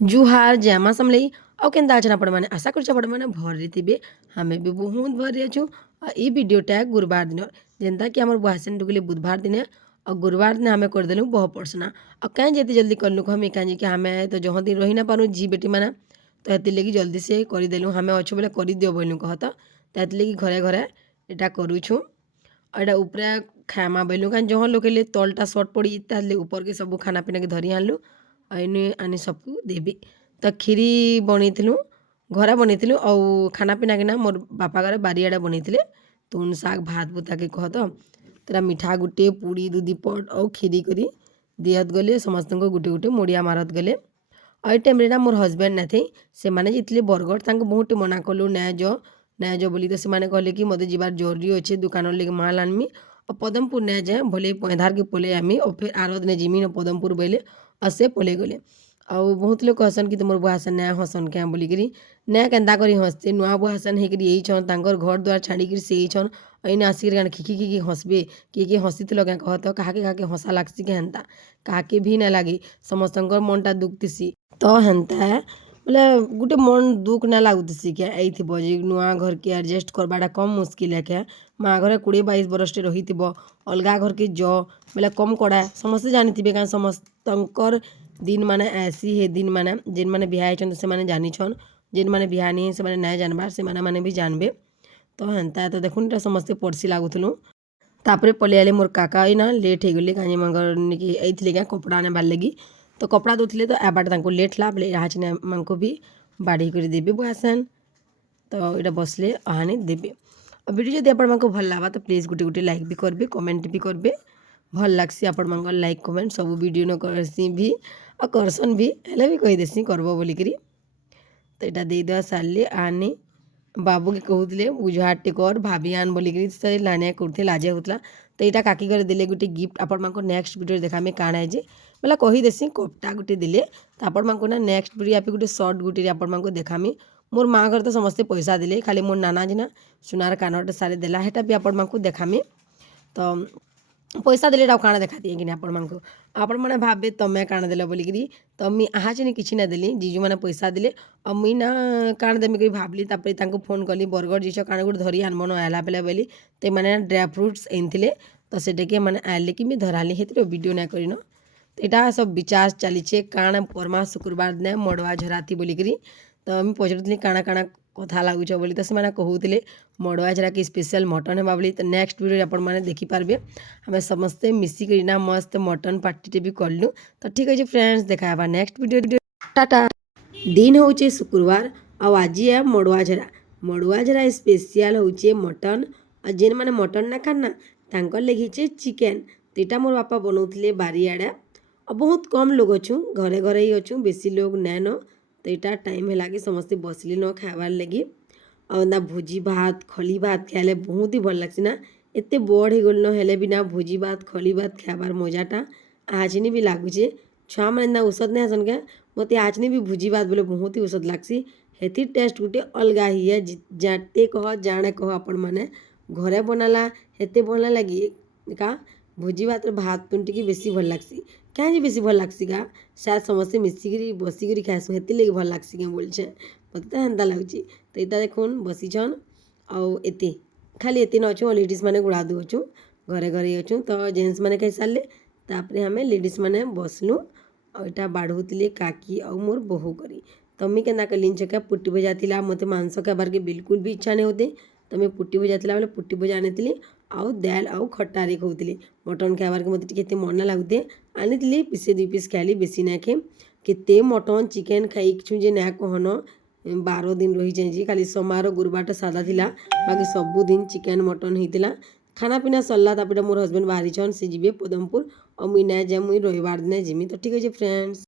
जुहार जयमा समलई ଆଉ କେନ୍ତା ଅଛନ୍ ଆପଣମାନେ ଆଶା କରୁଛେ ଆପଣମାନେ ଭଲରେ ଥିବେ ଆମେ ବି ବହୁତ ଭଲରେ ଅଛୁ ଆଉ ଏଇ ଭିଡ଼ିଓଟା ଗୁରୁବାର ଦିନ ଯେନ୍ତାକି ଆମର ବୁହାସେନ ଡୁଗଲି ବୁଧବାର ଦିନେ ଆଉ ଗୁରୁବାର ଦିନେ ଆମେ କରିଦେଲୁ ବହ ପଡ଼ସନା ଆଉ କାହିଁ ଯେତେ ଜଲ୍ଦି କଲୁ ଆମେ କାହିଁକି ଆମେ ତ ଜହ ଦିନ ରହି ନା ପାରୁ ଝି ବେଟିମାନେ ତ ହେଥିର୍ଲାଗି ଜଲ୍ଦି ସେ କରିଦେଲୁ ଆମେ ଅଛୁ ବୋଲେ କରିଦିଅ ବୋଇଲୁ କହ ତ ହେଥିର୍ଲାଗି ଘରେ ଘରେ ଏଇଟା କରୁଛୁ ଆଉ ଏଇଟା ଉପରେ ଖାଇମା ବୋଇଲୁ କାହିଁ ଜହ ଲୋକେଲେ ତଲଟା ସର୍ଟ ପଡ଼ି ତାହେଲେ ଉପରକେ ସବୁ ଖାନା ପିନାକେ ଧରି ଆଣିଲୁ ଆଉ ଏନେ ଆନି सबको देबी ତ କ୍ଷୀରି ବନେଇଥିଲୁ ଘରେ ବନେଇଥିଲୁ ଆଉ ଖାନା ପିନା କିନା ମୋର୍ ବାପା ଘରେ ବାରିଆଡ଼େ ବନେଇଥିଲେ ତୁନ୍ ଶାଗ ଭାତ ଭୁତାକେ କହ ତ ତାର ମିଠା ଗୁଟେ ପୁଡ଼ି ଦୁଦି ପଟ ଆଉ କ୍ଷୀରି କରି ଦିଅତ ଗଲେ ସମସ୍ତଙ୍କୁ ଗୁଟେ ଗୁଟେ ମୁଡ଼ିଆ ମାରତ ଗଲେ ଆଉ ଏ ଟାଇମ୍ରେ ନା ମୋର୍ ହଜବେଣ୍ଡ ନାଇଁ ସେମାନେ ଯାଇଥିଲେ ବରଗଡ଼ ତାଙ୍କୁ ବହୁତ ମନା କଲୁ ନାଇଁ ଯ ବୋଲି ତ ସେମାନେ କହିଲେ କି ମୋତେ ଯିବାର ଜରୁରୀ ଅଛେ ଦୋକାନର ଲାଗି ମାଲ ଆନମି ଆଉ ପଦମପୁର ନାଇଁ ଯାଏ ଭଲେ ପଇଁଧାରକେ ପଲେଇ ଆମି ଆଉ ଫେର୍ ଆର ଦିନେ ଯିମି ପଦମପୁର ବୋଇଲେ ଆଉ ସେ ପଲେଇ ଗଲେ ଆଉ ବହୁତ ଲୋକ ହସନ୍ କି ତୁମର ବୁହାସନ୍ ନାଇଁ ହସନ୍ କେଁ ବୋଲିକିରି ନାଇଁ କେନ୍ତା କରି ହସତେ ନୂଆ ବୁହାସନ୍ ହେଇକିରି ଏଇଛନ୍ ତାଙ୍କର ଘର ଦ୍ୱାର ଛାଡ଼ିକିରି ସେ ଏଇଛନ୍ ଏଇନେ ଆସିକିରି କାଣା ଖିଖି ହସବେ କିଏ ହସିଥିଲ କେଁ କହ ତ କାହାକେ ହସା ଲାଗ୍ସି କି ହେନ୍ତା କାହାକେ ଭି ନାଇଁ ଲାଗେ ସମସ୍ତଙ୍କର ମନଟା ଦୁଃଖଥିସି ତ ହେନ୍ତା ବୋଲେ ଗୋଟେ ମନ ଦୁଃଖ ନାଇଁ ଲାଗୁଥିସି କେ ଏଇଥିବ ଯେ ନୂଆ ଘରକେ ଆଡ଼ଜଷ୍ଟ କରବାଟା କମ୍ ମୁସ୍କିଲ ଏକେ ମା ଘରେ 20-22 ବରଷଟେ ରହିଥିବ ଅଲଗା ଘରକେ ବୋଲେ କମ୍ କଡ଼ା ସମସ୍ତେ ଜାଣିଥିବେ କାରଣ ସମସ୍ତଙ୍କର दिन माने ऐसी है दिन माने जिन माने बिहा होइछन से माने जानिछन जिन माने बिहा नहीं से माने नाय जानबार से माने भी जानबे तो हेन्ता तो देखुन ता समस्ते पड़सी लागुथलु तापरे पले आले मोर काका ना लेट हो गले काजे मंगर निकी आइथिले क्या कपड़ा ने बार लगी तो कपड़ा धोथिले तो आबाट तांको लेट ला बोले राचने मांको भी बाड़ी कर देबे बुआसन तो इटा बसले आहानी देबे वीडियो जदि आपको भल लगा तो प्लीज गुटे गुटे लाइक भी करबे कमेंट भी करबे भल लगसी आपण मंगल लाइक कमेंट सब वीडियो न करसी भी और करसन भी हेले भी कहीदेसी करब बोलिकी तो यहाँ देदेवा सारे आने बाबू के कहते बुझाटे कर भाभी आन बोलिकी से लाने करते लाजे होता तो यहाँ काकी घर देले गोटे गिफ्ट आपण मानको नेक्स्ट वीडियो देखा मैं काण है जे बोला कहीदेसी कपटा गोटे देले तो आपण मानको ना नेक्स्ट वीडियो आप गोटे सर्ट गोटे आपण मानको देखामी मोर माँ घर तो समस्ते पैसा देले खाली मोर नाना जी ना सुनार कानटे सारे देला हेटा भी आपण मानको देखामी तो पैसा देले काण देखा दिए कि आपण मैंने भावे तमें काण देल बोलिकी तो मुई आहाचिनी किसी ना देली जीजू मैंने पैसा देले और मुई ना काण देमी करी भावली तापर फोन कली बरगढ़ जीछ काण गोटे धरी आनबन आला पेला बोली तो मैंने ड्राई फ्रुट्स आनते तो सेटाके मैंने आइले कि मुई धराली हेतिर वीडियो ना करिन तो यहाँ सब विचार चलीचे काण परमा शुक्रवार दिन मड़वा झराती बोलिकी तो मुई पचारुली काण काण कथा लगुच बोली तो से कहते मड़वा झरा कि स्पेशल मटन है बोली तो नेक्स्ट वीडियो आपण मैंने देखिपारे आम समस्ते मिसिकना मस्त मटन पार्टी भी कलु तो ठीक अच्छे फ्रेंड्स देखा नेक्स्ट वीडियो टाटा दिन हूँ शुक्रवार आज है मड़वा झरा स्पेशल हूँ मटन और जेन मैंने मटन ना खाना तांकर लगे चिकेन तो यहाँ मोर बापा बनाऊे बारियाड़ा और बहुत कम लोग अच्छू घरे घरे ही अच्छू बेसी लोग नैन तो यहाँ टाइम है कि समस्ते बसली न खाबार लगी और ना भोजी भात खली भात खाइले बहुत ही भल लग्सी ना एत बड़ हो गल हेले भी ना भोजी भात खली भात खाबार मजाटा आजनी भी लगुचे छुआ मैंने ना औषध नहीं आसन क्या मत आजनी भी भोजी भात बोले बहुत ही औषध लग्सी हेती टेस्ट गोटे अलग ही है जाते कह जाने कह आपण मैंने घरे बनाला हेते बनला लगी का भोजी भात भात तुंटी बेसी भल लग्सी कहीं बेसी भल लग्सी का शायद समस्ते मिसिकी बसिकी खाएसु हेती लगे भल लग्सी क्या बोलछे मत तो हेन्ता लगुच तो यहाँ देखुन बसीछन आउ एते खाली एते न अच्छु लेडीज मैंने गुड़ा दूचु घरे घरे अच्छु तो जेन्ट्स मैंने खाई सारे तापर आम लेडीज मैंने बसलु और यहाँ बाढ़ुले काकी और मोर बोहू करी तो मुझे केना कली क्या पुट्टी भजा था मत मांस खाबार के बिल्कुल भी इच्छा नहीं होते तो मैं पुट्टी भजा था बोले पुट्टी भजा आनी आउ दाल आउ खटारे कहते मटन खाबार के मत के मन लगुते आनी पीसे 2 पीस खाइली बेसी ना खे केते मटन चिकेन खाई जे ना कहन 12 दिन रही जाए खाली सोमवार गुरुवार सादा थिला बाकी सबुदिन चिकेन मटन होता खाना पीना सरला तापर मोर हजबैंड बाहरी छन से जीवे पदमपुर और मुई ना जाए मुई रविवार दिन जिमी तो ठीक है फ्रेंड्स।